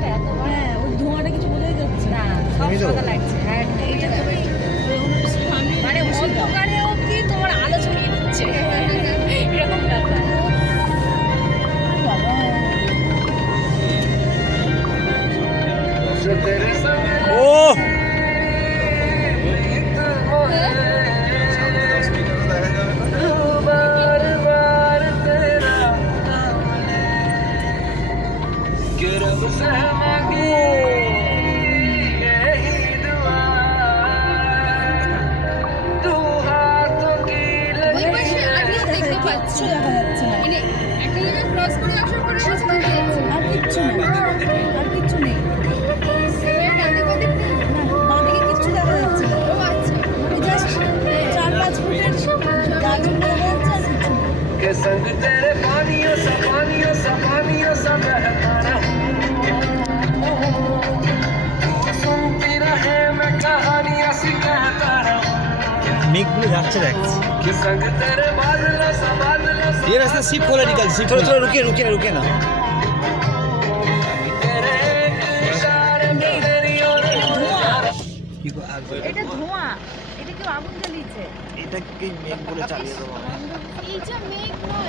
আকাশটা এত বড়। হ্যাঁ, ওই ধোঁয়াটা কিছু বোঝাই যাচ্ছে না, সব সাদা লাগছে। হ্যাঁ, এইটা তো মানে অন্ধকারেও কি তোমার আলো ছড়িয়ে দিচ্ছে এরকম ব্যাপার। ও ওই পাশে আর কেউ দেখতে পাচ্ছি কিচ্ছু দেখা যাচ্ছে না। মানে একটা জায়গা ক্রস করে আসার পরে বুঝতে পারছি আর কিচ্ছু না, আর কিচ্ছু নেই। ডানে ওদিক নেই। না, বাঁদিকে কিচ্ছু দেখা যাচ্ছে না। ও আচ্ছা মানে জাস্ট 4-5 ফুটের গাছগুলো দেখা যাচ্ছে আর কিচ্ছু নেই। के संग तेरे पानियों सा बहता रहूं सुनती रहे मैं कहानियां सी कहता रहूं মেঘগুলো যাচ্ছে দেখছি कि संग तेरे बादलों सा ये रास्ता शिफ्ट होना निकल शिफ्ट थोड़ा थोड़ा रुकिए रुकिए रुकिए ना तेरे इशारे पे तेरी ओर এটা ধোঁয়া, এটা কেউ আগুন জ্বালিয়েছে। এটা কি মেঘগুলো চালিয়ে দেবো এই যে মেঘ নয়